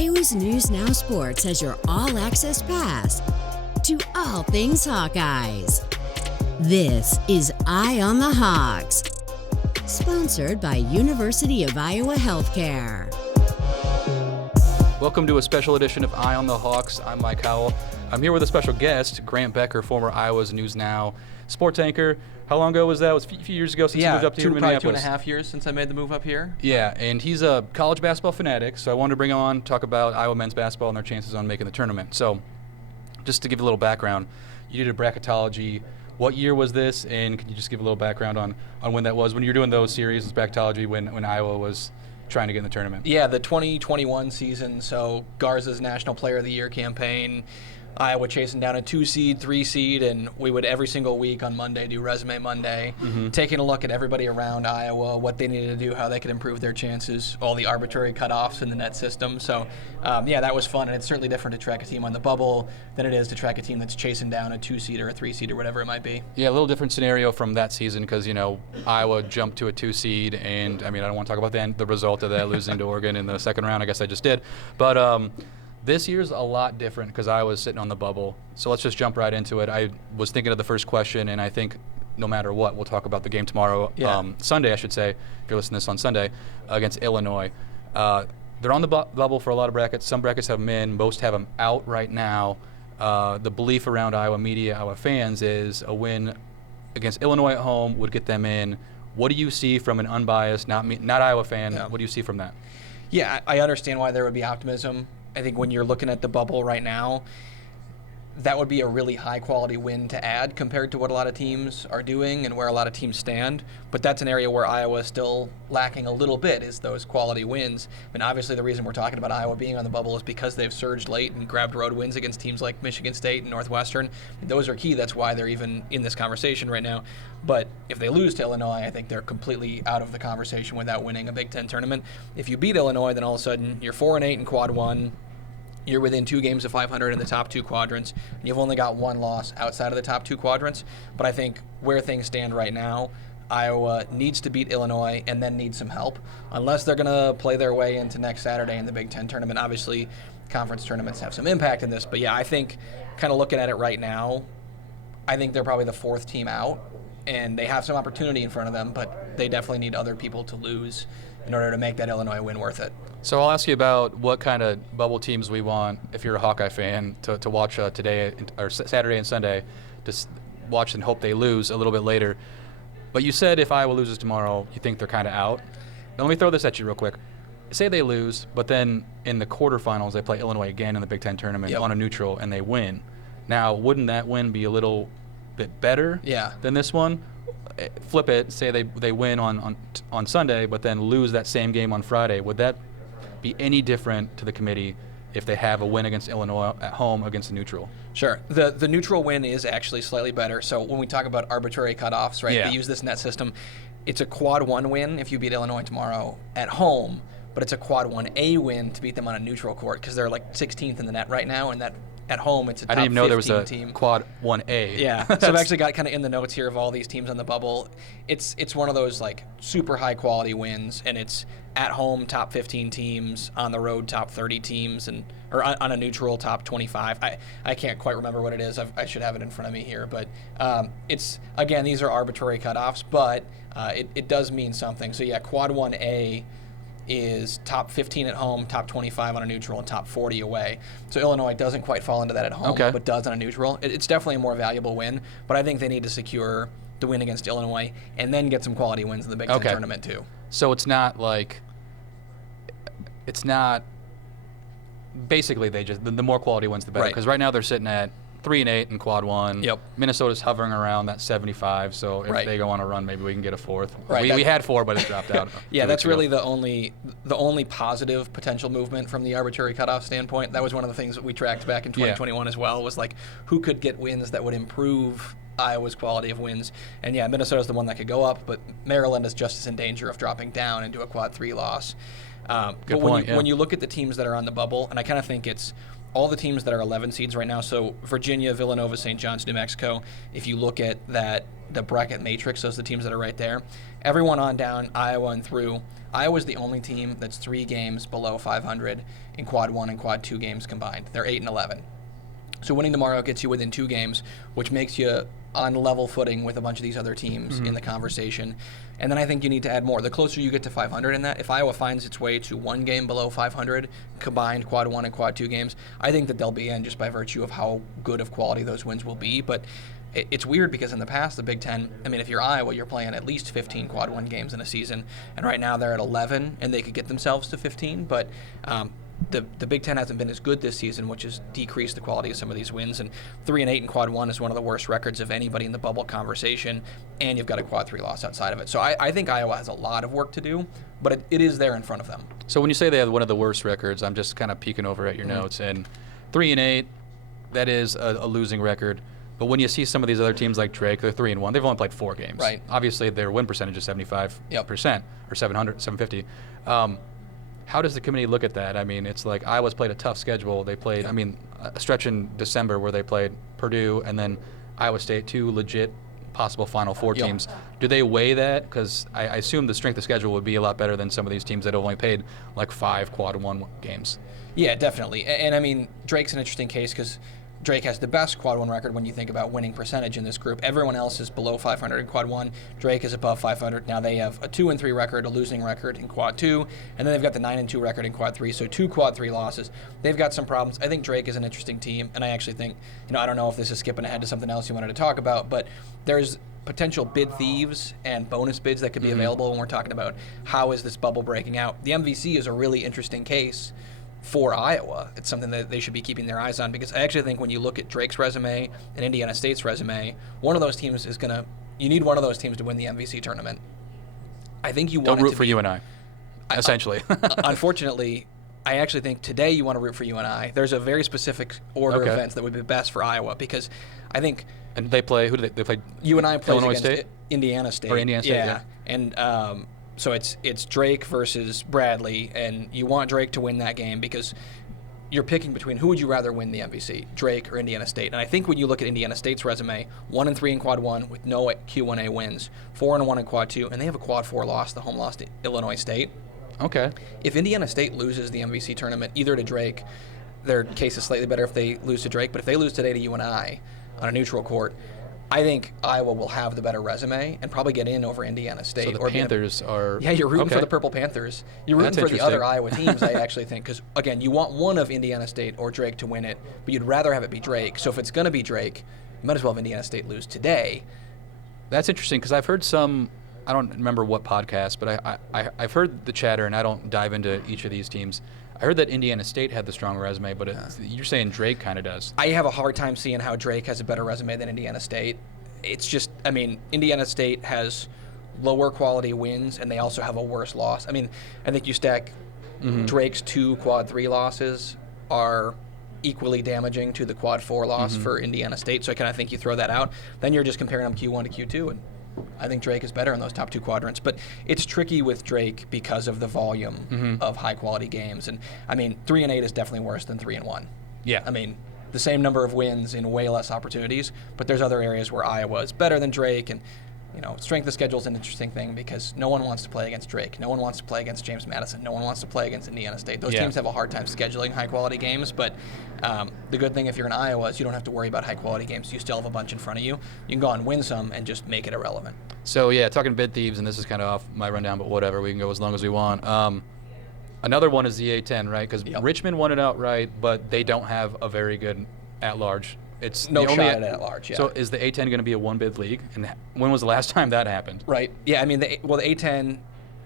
Iowa's News Now Sports has your all-access pass to all things Hawkeyes. This is Eye on the Hawks, sponsored by University of Iowa Healthcare. Welcome to a special edition of Eye on the Hawks. I'm Mike Howell. I'm here with a special guest, Grant Becker, former Iowa's News Now sports anchor. How long ago was that? It was a few years ago since you moved up to Minneapolis. Probably 2.5 years since I made the move up here. Yeah, and he's a college basketball fanatic, so I wanted to bring him on, talk about Iowa men's basketball and their chances on making the tournament. So just to give you a little background, you did a bracketology. What year was this, and can you just give a little background on when that was? When you were doing those series, bracketology, when Iowa was trying to get in the tournament? Yeah, the 2021 season, so Garza's National Player of the Year campaign, Iowa chasing down a 2-seed, 3-seed, and we would every single week on Monday do Resume Monday, taking a look at everybody around Iowa, what they needed to do, how they could improve their chances, all the arbitrary cutoffs in the net system. So, that was fun, and it's certainly different to track a team on the bubble than it is to track a team that's chasing down a 2-seed or a 3-seed or whatever it might be. Yeah, a little different scenario from that season because, Iowa jumped to a 2-seed, and, I don't want to talk about the result of that, losing to Oregon in the second round. I guess I just did. But this year's a lot different because I was sitting on the bubble. So let's just jump right into it. I was thinking of the first question, and I think no matter what, we'll talk about the game tomorrow, Sunday, I should say, if you're listening to this on Sunday, against Illinois. They're on the bubble for a lot of brackets. Some brackets have them in. Most have them out right now. The belief around Iowa media, Iowa fans, is a win against Illinois at home would get them in. What do you see from an unbiased, not Iowa fan? What do you see from that? Yeah, I understand why there would be optimism. I think when you're looking at the bubble right now, that would be a really high-quality win to add compared to what a lot of teams are doing and where a lot of teams stand. But that's an area where Iowa is still lacking a little bit, is those quality wins. Obviously the reason we're talking about Iowa being on the bubble is because they've surged late and grabbed road wins against teams like Michigan State and Northwestern. Those are key. That's why they're even in this conversation right now. But if they lose to Illinois, I think they're completely out of the conversation without winning a Big Ten tournament. If you beat Illinois, then all of a sudden you're 4-8 in quad one. You're within 2 games of 500 in the top 2 quadrants, and you've only got 1 loss outside of the top 2 quadrants. But I think where things stand right now, Iowa needs to beat Illinois and then needs some help, unless they're going to play their way into next Saturday in the Big Ten tournament. Obviously, conference tournaments have some impact in this, but yeah, I think kind of looking at it right now, I think they're probably the 4th team out, and they have some opportunity in front of them, but they definitely need other people to lose in order to make that Illinois win worth it. So I'll ask you about what kind of bubble teams we want, if you're a Hawkeye fan, to watch today or Saturday and Sunday, to watch and hope they lose a little bit later. But you said if Iowa loses tomorrow, you think they're kind of out. Now let me throw this at you real quick. Say they lose, but then in the quarterfinals they play Illinois again in the Big Ten tournament on a neutral and they win. Now, wouldn't that win be a little bit better than this one? Flip it, say they win on Sunday, but then lose that same game on Friday. Would that be any different to the committee if they have a win against Illinois at home against a neutral? Sure. The neutral win is actually slightly better. So when we talk about arbitrary cutoffs, right, they use this net system. It's a quad 1 win if you beat Illinois tomorrow at home, but it's a quad 1A win to beat them on a neutral court because they're like 16th in the net right now, and that at home it's a top 15 team. I didn't even know there was a quad 1A. Yeah, so I've actually got kind of in the notes here of all these teams on the bubble. It's one of those like super high quality wins, and it's at home top 15 teams, on the road top 30 teams, or on a neutral top 25. I can't quite remember what it is. I should have it in front of me here, but it's, again, these are arbitrary cutoffs, but it does mean something. So yeah, quad 1A is top 15 at home, top 25 on a neutral, and top 40 away. So Illinois doesn't quite fall into that at home, but does on a neutral. It's definitely a more valuable win, but I think they need to secure the win against Illinois and then get some quality wins in the Big Ten tournament too. So it's not basically they just, the more quality wins the better. Because right now they're sitting at 3-8 in quad 1. Minnesota's hovering around that 75, so if they go on a run, maybe we can get a 4th. We had 4, but it dropped out. That's really the only positive potential movement from the arbitrary cutoff standpoint. That was one of the things that we tracked back in 2021 as well, was like who could get wins that would improve Iowa's quality of wins. And Minnesota's the one that could go up, but Maryland is just as in danger of dropping down into a quad 3 loss. When you look at the teams that are on the bubble, and I kind of think it's all the teams that are 11 seeds right now, so Virginia, Villanova, St. John's, New Mexico, if you look at that the bracket matrix, those are the teams that are right there. Everyone on down, Iowa and through. Iowa's the only team that's 3 games below 500 in quad 1 and quad 2 games combined. They're 8-11. So winning tomorrow gets you within 2 games, which makes you on level footing with a bunch of these other teams in the conversation. And then I think you need to add more. The closer you get to 500 in that, if Iowa finds its way to 1 game below 500, combined quad 1 and quad 2 games, I think that they'll be in just by virtue of how good of quality those wins will be. But it's weird because in the past, the Big Ten, I mean, if you're Iowa, you're playing at least 15 quad 1 games in a season. And right now they're at 11, and they could get themselves to 15. But the Big Ten hasn't been as good this season, which has decreased the quality of some of these wins. And 3-8 in quad 1 is one of the worst records of anybody in the bubble conversation. And you've got a quad 3 loss outside of it. So I think Iowa has a lot of work to do, but it is there in front of them. So when you say they have one of the worst records, I'm just kind of peeking over at your notes. And 3-8, that is a losing record. But when you see some of these other teams like Drake, they're 3-1. They've only played 4 games. Right. Obviously, their win percentage is 75% or 750. How does the committee look at that? I mean, it's like Iowa's played a tough schedule. They played, I mean, a stretch in December where they played Purdue and then Iowa State, 2 legit possible Final Four teams. Do they weigh that? Because I assume the strength of schedule would be a lot better than some of these teams that have only played like 5 quad 1 games. Yeah, definitely. And I mean, Drake's an interesting case because Drake has the best quad 1 record when you think about winning percentage in this group. Everyone else is below 500 in quad 1. Drake is above 500. Now they have a 2-3 record, a losing record in quad 2, and then they've got the 9-2 record in quad 3, so 2 quad 3 losses. They've got some problems. I think Drake is an interesting team, and I actually think, I don't know if this is skipping ahead to something else you wanted to talk about, but there's potential bid thieves and bonus bids that could be available when we're talking about how is this bubble breaking out. The MVC is a really interesting case for Iowa. It's something that they should be keeping their eyes on because I actually think when you look at Drake's resume and Indiana State's resume, one of those teams is going to, you need one of those teams to win the MVC tournament. I think you want Don't root for UNI, essentially. Unfortunately, I actually think today you want to root for UNI. There's a very specific order of events that would be best for Iowa because I think. And they play, who do they play? UNI plays Illinois against State? Indiana State. Or Indiana State, yeah. And so it's Drake versus Bradley, and you want Drake to win that game because you're picking between who would you rather win the MVC, Drake or Indiana State. And I think when you look at Indiana State's resume, 1-3 in quad 1 with no Q1A wins, 4-1 in quad 2, and they have a quad 4 loss, the home loss to Illinois State. Okay. If Indiana State loses the MVC tournament either to Drake, their case is slightly better if they lose to Drake, but if they lose today to UNI on a neutral court, I think Iowa will have the better resume and probably get in over Indiana State. So the Panthers are... Yeah, you're rooting for the Purple Panthers. You're rooting for the other Iowa teams, I actually think, because, again, you want one of Indiana State or Drake to win it, but you'd rather have it be Drake. So if it's going to be Drake, you might as well have Indiana State lose today. That's interesting because I've heard some... I don't remember what podcast, but I've heard the chatter, and I don't dive into each of these teams. I heard that Indiana State had the stronger resume, but you're saying Drake kind of does. I have a hard time seeing how Drake has a better resume than Indiana State. It's just, I mean, Indiana State has lower quality wins, and they also have a worse loss. I mean, I think you stack Drake's 2 quad 3 losses are equally damaging to the quad 4 loss for Indiana State, so I kind of think you throw that out. Then you're just comparing them Q1 to Q2, and I think Drake is better in those top 2 quadrants. But it's tricky with Drake because of the volume of high-quality games. And, I mean, 3-8 is definitely worse than 3-1. Yeah. I mean, the same number of wins in way less opportunities, but there's other areas where Iowa is better than Drake. And, strength of schedule is an interesting thing because no one wants to play against Drake. No one wants to play against James Madison. No one wants to play against Indiana State. Those teams have a hard time scheduling high-quality games, but the good thing if you're in Iowa is you don't have to worry about high-quality games. You still have a bunch in front of you. You can go and win some and just make it irrelevant. So, talking bid thieves, and this is kind of off my rundown, but whatever. We can go as long as we want. Another one is the A-10, right? Because Richmond won it outright, but they don't have a very good at-large. It's no shot at large. Yeah. So is the A-10 going to be a one-bid league? And when was the last time that happened? Right. Yeah. I mean, the A-10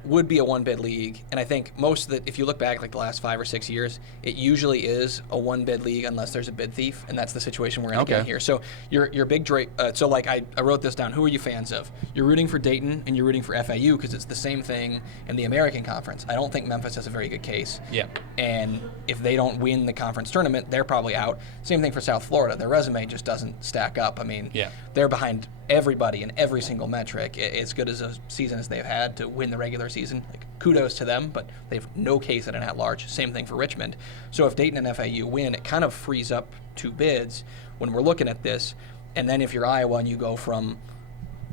would be a one-bid league, and I think most of the, if you look back like the last 5 or 6 years, it usually is a one-bid league unless there's a bid thief, and that's the situation we're in here. So your big Drake. So like I wrote this down. Who are you fans of? You're rooting for Dayton and you're rooting for FAU because it's the same thing in the American Conference. I don't think Memphis has a very good case. Yeah. And if they don't win the conference tournament, they're probably out. Same thing for South Florida. Their resume just doesn't stack up. I mean, they're behind everybody in every single metric. As good as a season as they've had to win the regular season, like, kudos to them, but they have no case at an at-large. Same thing for Richmond. So if Dayton and FAU win, it kind of frees up 2 bids when we're looking at this. And then if you're Iowa and you go from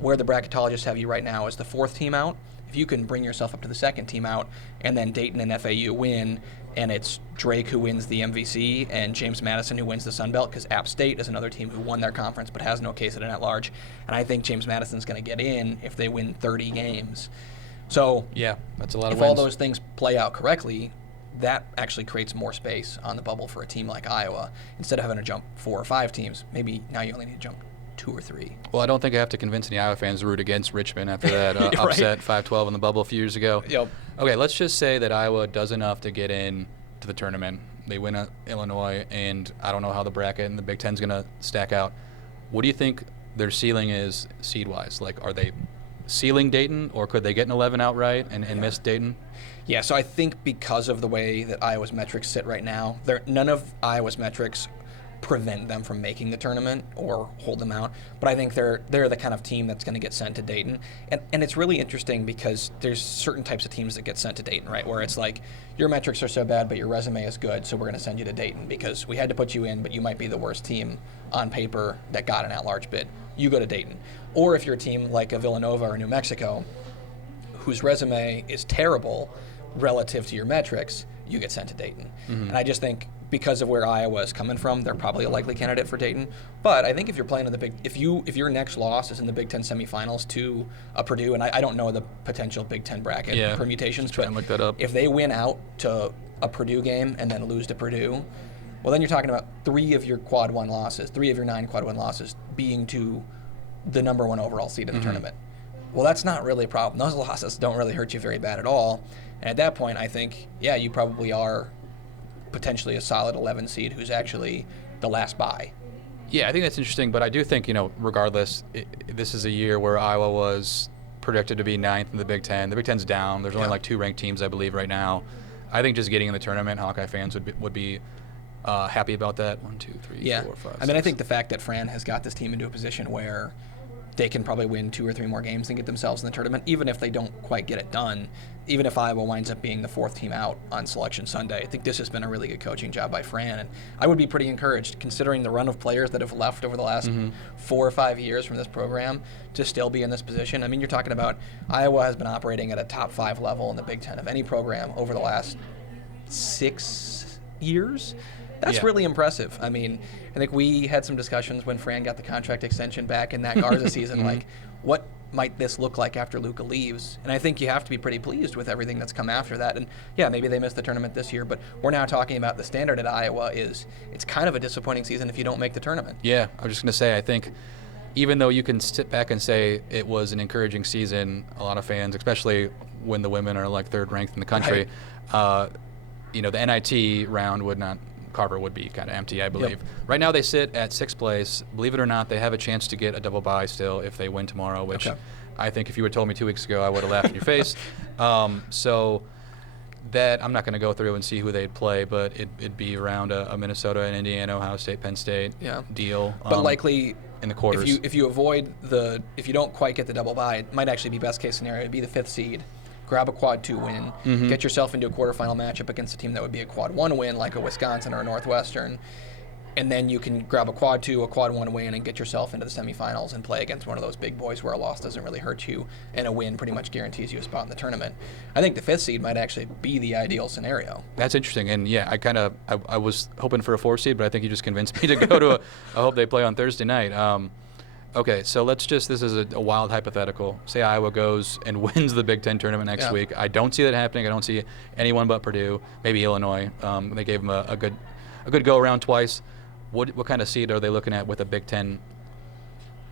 where the bracketologists have you right now is the 4th team out. If you can bring yourself up to the 2nd team out, and then Dayton and FAU win, and it's Drake who wins the MVC and James Madison who wins the Sun Belt, because App State is another team who won their conference but has no case at an at-large. And I think James Madison's going to get in if they win 30 games. So yeah, that's a lot of if wins. all those things play out correctly, that actually creates more space on the bubble for a team like Iowa. Instead of having to jump 4 or 5 teams, maybe now you only need to jump 2 or 3. Well, I don't think I have to convince any Iowa fans to root against Richmond after that Right. upset 5-12 in the bubble a few years ago. Yep. Okay, let's just say that Iowa does enough to get in to the tournament. They win at Illinois, and I don't know how the bracket and the Big Ten's going to stack out. What do you think their ceiling is seed-wise? Like, are they ceiling Dayton, or could they get an 11 outright and miss Dayton? Yeah, so I think because of the way that Iowa's metrics sit right now, none of Iowa's metrics prevent them from making the tournament or hold them out. But I think they're the kind of team that's going to get sent to Dayton. And it's really interesting because there's certain types of teams that get sent to Dayton, right? Where it's like, your metrics are so bad, but your resume is good, so we're going to send you to Dayton because we had to put you in, but you might be the worst team on paper that got an at-large bid. You go to Dayton. Or if you're a team like a Villanova or New Mexico, whose resume is terrible relative to your metrics, you get sent to Dayton. Mm-hmm. And I just think because of where Iowa is coming from, they're probably a likely candidate for Dayton. But I think if you're playing in the if your next loss is in the Big Ten semifinals to a Purdue, and I don't know the potential Big Ten bracket permutations, try and look that up. If they win out to a Purdue game and then lose to Purdue, well, then you're talking about 3 of your quad 1 losses, 3 of your 9 quad 1 losses being to the number 1 overall seed in the tournament. Well, that's not really a problem. Those losses don't really hurt you very bad at all. And at that point, I think, yeah, you probably are potentially a solid 11 seed who's actually the last bye. Yeah, I think that's interesting, but I do think, regardless, this is a year where Iowa was predicted to be 9th in the Big Ten. The Big Ten's down. There's only like 2 ranked teams, I believe, right now. I think just getting in the tournament, Hawkeye fans would be happy about that. 1, 2, 3, 4, 5, 6. I think the fact that Fran has got this team into a position where they can probably win 2 or 3 more games and get themselves in the tournament, even if they don't quite get it done, even if Iowa winds up being the 4th team out on Selection Sunday. I think this has been a really good coaching job by Fran, and I would be pretty encouraged, considering the run of players that have left over the last 4 or 5 years from this program, to still be in this position. I mean, you're talking about Iowa has been operating at a top 5 level in the Big Ten of any program over the last 6 years. That's really impressive. I mean, I think we had some discussions when Fran got the contract extension back in that Garza season, like, what might this look like after Luka leaves? And I think you have to be pretty pleased with everything that's come after that. And yeah, maybe they missed the tournament this year, but we're now talking about the standard at Iowa it's kind of a disappointing season if you don't make the tournament. Yeah, I was just going to say, I think even though you can sit back and say it was an encouraging season, a lot of fans, especially when the women are like 3rd ranked in the country, the NIT round Carver would be kind of empty, I believe. Yep. Right now they sit at 6th place. Believe it or not, they have a chance to get a double bye still if they win tomorrow, which I think if you had told me 2 weeks ago, I would have laughed in your face. So that I'm not going to go through and see who they'd play, but it'd be around a Minnesota and Indiana, Ohio State, Penn State deal. But likely in the quarters. If you don't quite get the double bye, it might actually be best case scenario. It'd be the 5th seed. Grab a quad 2 win, get yourself into a quarterfinal matchup against a team that would be a quad 1 win, like a Wisconsin or a Northwestern, and then you can grab a quad 2, a quad 1 win, and get yourself into the semifinals and play against one of those big boys where a loss doesn't really hurt you, and a win pretty much guarantees you a spot in the tournament. I think the 5th seed might actually be the ideal scenario. That's interesting, and yeah, I was hoping for a 4th seed, but I think you just convinced me to go to I hope they play on Thursday night. Okay, so this is a wild hypothetical. Say Iowa goes and wins the Big Ten tournament next week. I don't see that happening. I don't see anyone but Purdue, maybe Illinois. They gave them a good go-around twice. What kind of seed are they looking at with a Big Ten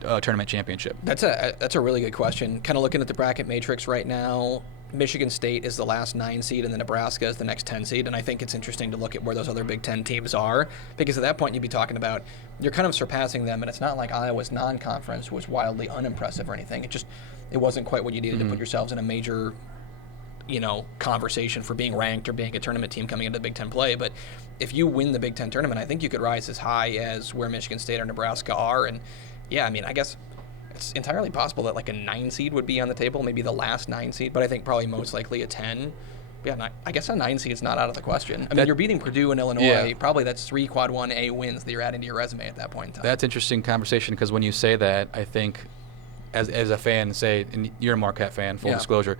tournament championship? That's a really good question. Kind of looking at the bracket matrix right now, Michigan State is the last 9 seed, and then Nebraska is the next 10 seed. And I think it's interesting to look at where those other Big Ten teams are, because at that point you'd be talking about you're kind of surpassing them, and it's not like Iowa's non-conference was wildly unimpressive or anything. It wasn't quite what you needed to put yourselves in a major, conversation for being ranked or being a tournament team coming into the Big Ten play. But if you win the Big Ten tournament, I think you could rise as high as where Michigan State or Nebraska are. And yeah, I mean, I guess it's entirely possible that like a 9 seed would be on the table, maybe the last 9 seed, but I think probably most likely a 10. But yeah, I guess a 9 seed is not out of the question. I mean, you're beating Purdue and Illinois. Yeah. Probably that's 3 quad 1A wins that you're adding to your resume at that point in time. That's interesting conversation, because when you say that, I think as a fan, say, and you're a Marquette fan, full disclosure,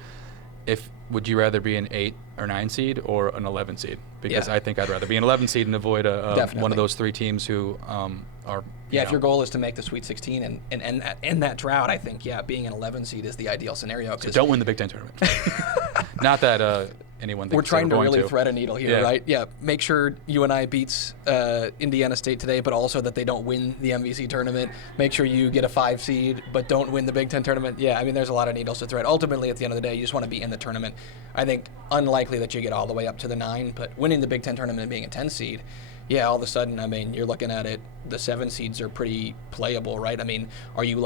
would you rather be an 8 or 9 seed or an 11 seed? Because I think I'd rather be an 11 seed and avoid one of those 3 teams who are. If your goal is to make the Sweet 16 and end that drought, I think being an 11 seed is the ideal scenario. So don't win the Big Ten tournament. Not that anyone thinks we're trying to really to. thread a needle here, right? Yeah. Make sure UNI beats Indiana State today, but also that they don't win the MVC tournament. Make sure you get a 5 seed, but don't win the Big Ten tournament. Yeah, I mean, there's a lot of needles to thread. Ultimately, at the end of the day, you just want to be in the tournament. I think unlikely that you get all the way up to the 9, but winning the Big Ten tournament and being a 10 seed, all of a sudden, I mean, you're looking at it, the 7 seeds are pretty playable, right? I mean, are you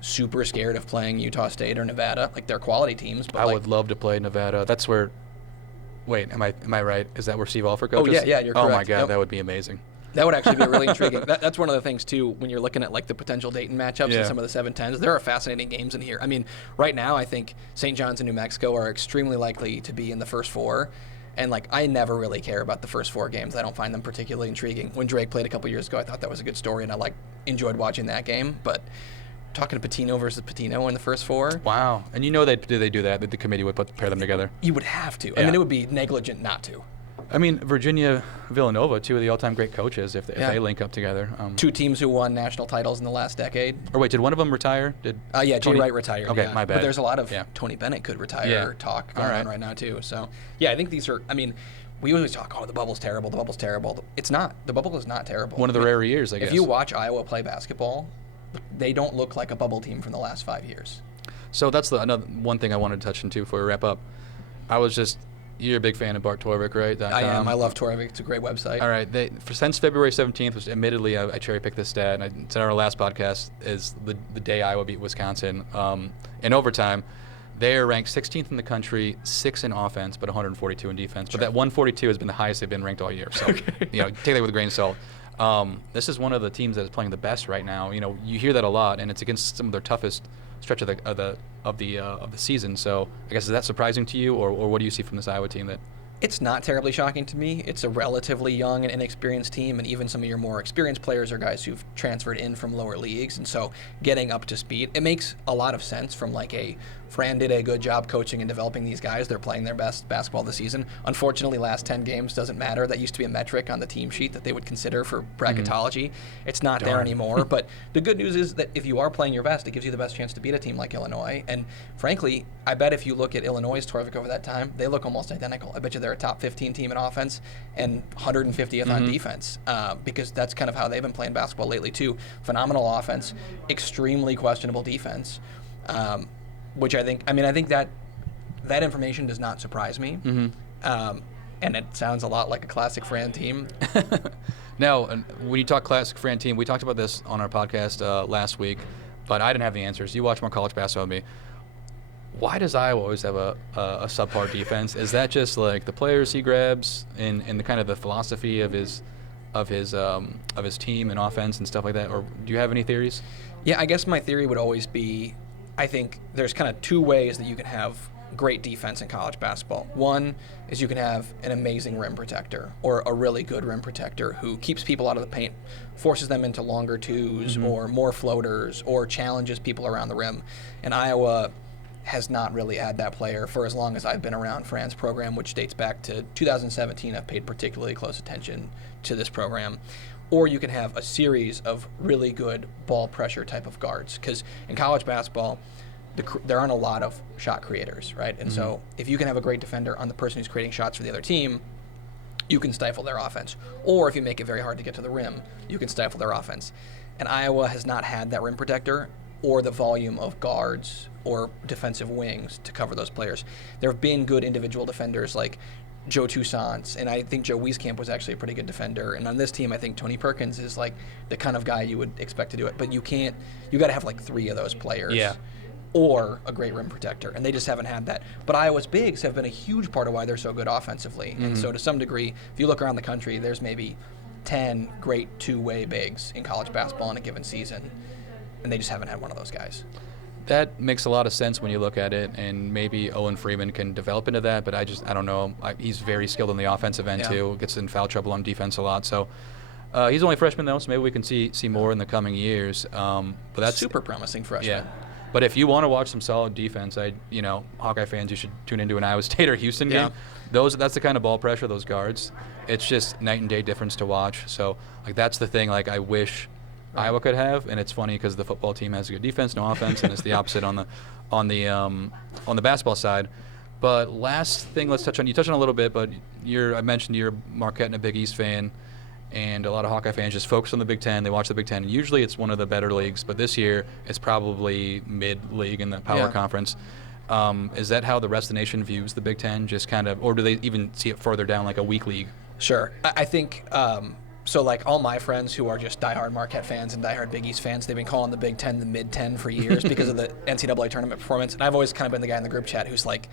super scared of playing Utah State or Nevada? They're quality teams. But I would love to play Nevada. That's where. Wait, am I right? Is that where Steve Alford coaches? Oh yeah, you're correct. Oh my God, that would be amazing. That would actually be really intriguing. That's one of the things too when you're looking at the potential Dayton matchups and some of the 7-10s. There are fascinating games in here. I mean, right now I think St. John's and New Mexico are extremely likely to be in the first 4. And I never really care about the first 4 games. I don't find them particularly intriguing. When Drake played a couple years ago, I thought that was a good story, and I enjoyed watching that game. But talking to Patino versus Patino in the first 4. Wow. And they do that the committee would pair them together. You would have to. I mean, it would be negligent not to. I mean, Virginia, Villanova, 2 of the all-time great coaches if they link up together. 2 teams who won national titles in the last decade. Or wait, did one of them retire? Jay Wright retired. Okay, my bad. But there's a lot of Tony Bennett could retire talk going on right now too. So I think these are. I mean, we always talk, the bubble's terrible. The bubble's terrible. It's not. The bubble is not terrible. One of the rare years, I guess. If you watch Iowa play basketball, they don't look like a bubble team from the last 5 years. So that's another one thing I wanted to touch into before we wrap up. You're a big fan of Bart Torvik, right? I am. I love Torvik. It's a great website. All right. Since February 17th, which admittedly I cherry-picked this stat, and I said our last podcast is the day Iowa beat Wisconsin. In overtime, they are ranked 16th in the country, 6th in offense, but 142 in defense. But that 142 has been the highest they've been ranked all year. So, take that with a grain of salt. This is one of the teams that is playing the best right now. You hear that a lot, and it's against some of their toughest stretch of the season. So I guess is that surprising to you, or what do you see from this Iowa team that? It's not terribly shocking to me. It's a relatively young and inexperienced team, and even some of your more experienced players are guys who've transferred in from lower leagues, and so getting up to speed, it makes a lot of sense from Fran did a good job coaching and developing these guys. They're playing their best basketball this season. Unfortunately, last 10 games doesn't matter. That used to be a metric on the team sheet that they would consider for bracketology. It's not there anymore, but the good news is that if you are playing your best, it gives you the best chance to beat a team like Illinois, and frankly, I bet if you look at Illinois' Torvik over that time, they look almost identical. I bet you they're a top 15 team in offense and 150th on defense, because that's kind of how they've been playing basketball lately too. Phenomenal offense, extremely questionable defense, which I think that information does not surprise me. And it sounds a lot like a classic Fran team. Now, when you talk classic Fran team, we talked about this on our podcast last week, but I didn't have the answers. You watch more college basketball than me. Why does Iowa always have a subpar defense? Is that just the players he grabs and the kind of the philosophy of his team and offense and stuff like that? Or do you have any theories? Yeah, I guess my theory would always be, I think there's kind of 2 ways that you can have great defense in college basketball. One is you can have an amazing rim protector or a really good rim protector who keeps people out of the paint, forces them into longer twos or more floaters or challenges people around the rim. And Iowa has not really had that player for as long as I've been around Fran's program, which dates back to 2017. I've paid particularly close attention to this program. Or you can have a series of really good ball pressure type of guards, because in college basketball, there aren't a lot of shot creators, right? And so if you can have a great defender on the person who's creating shots for the other team, you can stifle their offense. Or if you make it very hard to get to the rim, you can stifle their offense. And Iowa has not had that rim protector or the volume of guards or defensive wings to cover those players. There have been good individual defenders like Joe Toussaint, and I think Joe Wieskamp was actually a pretty good defender. And on this team, I think Tony Perkins is the kind of guy you would expect to do it. But you got to have 3 of those players. Yeah. Or a great rim protector, and they just haven't had that. But Iowa's bigs have been a huge part of why they're so good offensively. And so to some degree, if you look around the country, there's maybe 10 great two-way bigs in college basketball in a given season, and they just haven't had one of those guys. That makes a lot of sense when you look at it, and maybe Owen Freeman can develop into that, but I don't know. He's very skilled on the offensive end too, gets in foul trouble on defense a lot. So he's only a freshman though, so maybe we can see more in the coming years. But that's super promising freshman. Yeah. But if you want to watch some solid defense, Hawkeye fans, you should tune into an Iowa State or Houston game. That's the kind of ball pressure, those guards. It's just night and day difference to watch. So that's the thing I wish Iowa could have. And it's funny because the football team has a good defense, no offense, and it's the opposite on the basketball side. But last thing, let's touch on. You touched on a little bit, but I mentioned you're Marquette and a Big East fan. And a lot of Hawkeye fans just focus on the Big Ten. They watch the Big Ten. And usually it's one of the better leagues, but this year it's probably mid-league in the Power Conference. Is that how the rest of the nation views the Big Ten, just kind of, or do they even see it further down like a weak league? Sure. I think, so all my friends who are just diehard Marquette fans and diehard Big East fans, they've been calling the Big Ten the mid-10 for years because of the NCAA tournament performance. And I've always kind of been the guy in the group chat who's like,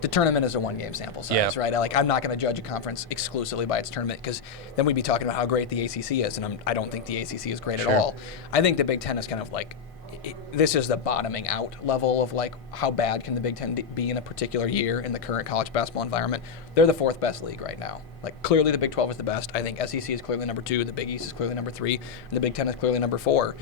the tournament is a one-game sample size, right? I'm not going to judge a conference exclusively by its tournament because then we'd be talking about how great the ACC is, and I don't think the ACC is great at all. I think the Big Ten is kind of this is the bottoming out level of how bad can the Big Ten be in a particular year in the current college basketball environment. They're the fourth best league right now. Clearly the Big 12 is the best. I think SEC is clearly number 2, the Big East is clearly number 3, and the Big Ten is clearly number 4.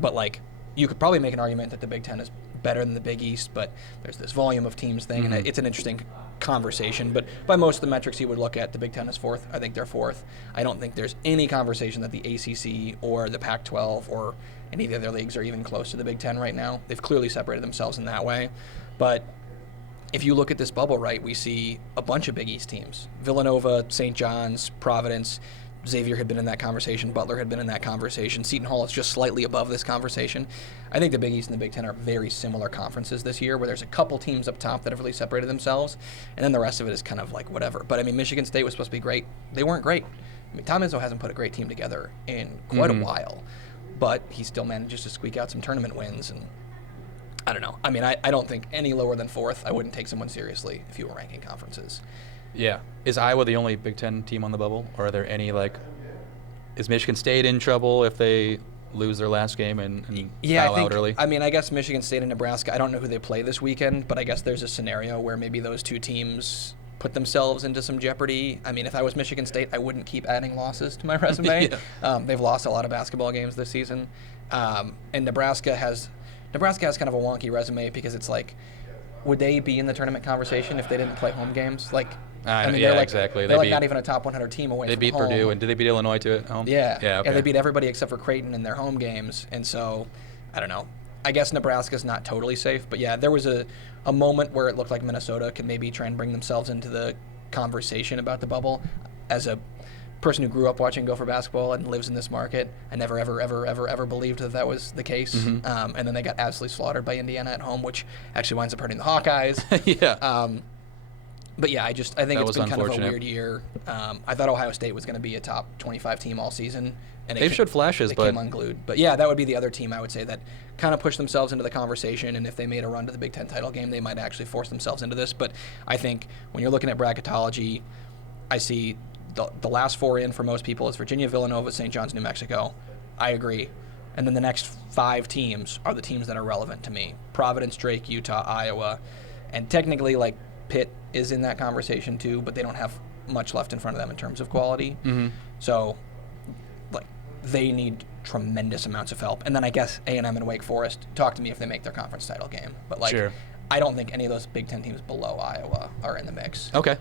But you could probably make an argument that the Big Ten is better than the Big East, but there's this volume of teams thing, and it's an interesting conversation. But by most of the metrics you would look at, the Big Ten is 4th. I think they're 4th. I don't think there's any conversation that the ACC or the Pac-12 or any of the other leagues are even close to the Big Ten right now. They've clearly separated themselves in that way. But if you look at this bubble, right, we see a bunch of Big East teams. Villanova, St. John's, Providence. Xavier had been in that conversation. Butler had been in that conversation. Seton Hall is just slightly above this conversation. I think the Big East and the Big Ten are very similar conferences this year, where there's a couple teams up top that have really separated themselves, and then the rest of it is kind of whatever. But, Michigan State was supposed to be great. They weren't great. Tom Izzo hasn't put a great team together in quite a while, but he still manages to squeak out some tournament wins, and I don't know. I don't think any lower than 4th. I wouldn't take someone seriously if you were ranking conferences. Yeah. Is Iowa the only Big Ten team on the bubble, or are there any is Michigan State in trouble if they lose their last game and foul out early? I guess Michigan State and Nebraska, I don't know who they play this weekend, but I guess there's a scenario where maybe those two teams put themselves into some jeopardy. If I was Michigan State, I wouldn't keep adding losses to my resume. They've lost a lot of basketball games this season. And Nebraska has kind of a wonky resume because it's would they be in the tournament conversation if they didn't play home games? Exactly. They're not even a top 100 team away from home. They beat Purdue, and did they beat Illinois too at home? Yeah. Yeah, okay. And they beat everybody except for Creighton in their home games. And so, I don't know. I guess Nebraska's not totally safe. But, yeah, there was a moment where it looked like Minnesota could maybe try and bring themselves into the conversation about the bubble. As a person who grew up watching Gopher basketball and lives in this market, I never, ever, ever, ever, ever believed that was the case. And then they got absolutely slaughtered by Indiana at home, which actually winds up hurting the Hawkeyes. But yeah, I think it's been kind of a weird year. I thought Ohio State was going to be a top 25 team all season, and they've showed flashes, but came unglued. But yeah, that would be the other team I would say that kind of pushed themselves into the conversation. And if they made a run to the Big Ten title game, they might actually force themselves into this. But I think when you're looking at bracketology, I see the last 4 in for most people is Virginia, Villanova, St. John's, New Mexico. I agree. And then the next 5 teams are the teams that are relevant to me: Providence, Drake, Utah, Iowa, and technically Pitt is in that conversation too, but they don't have much left in front of them in terms of quality. So, they need tremendous amounts of help. And then I guess A&M and Wake Forest, talk to me if they make their conference title game. But I don't think any of those Big Ten teams below Iowa are in the mix. Okay.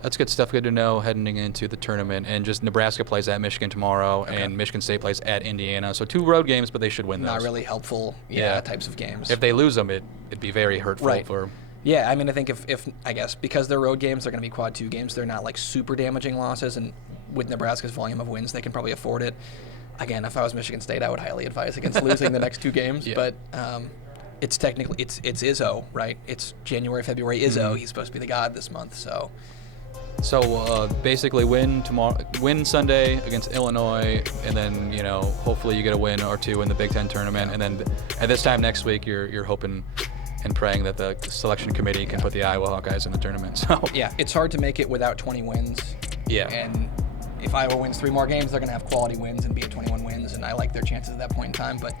That's good stuff. Good to know heading into the tournament. And just Nebraska plays at Michigan tomorrow, and Michigan State plays at Indiana. So 2 road games, but they should win those. Not really helpful types of games. If they lose them, it'd be very hurtful for... Yeah, I think if I guess because they're road games, they're going to be quad 2 games. They're not super damaging losses, and with Nebraska's volume of wins, they can probably afford it. Again, if I was Michigan State, I would highly advise against losing the next 2 games. But it's technically it's Izzo, right? It's January, February Izzo. He's supposed to be the god this month, so. So basically, win Sunday against Illinois, and then hopefully you get a win or 2 in the Big Ten tournament, and then at this time next week, you're hoping and praying that the selection committee can put the Iowa Hawkeyes in the tournament. So yeah, it's hard to make it without 20 wins. Yeah. And if Iowa wins 3 more games, they're going to have quality wins and be at 21 wins, and I like their chances at that point in time. But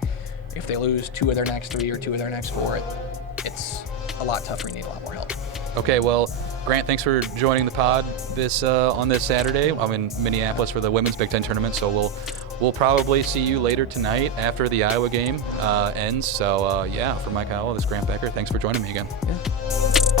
if they lose 2 of their next 3 or 2 of their next 4, it's a lot tougher. You need a lot more help. Okay, well, Grant, thanks for joining the pod on this Saturday. I'm in Minneapolis for the Women's Big Ten Tournament, so we'll probably see you later tonight after the Iowa game ends. So, yeah, for Mike Howell, this is Grant Becker. Thanks for joining me again. Yeah.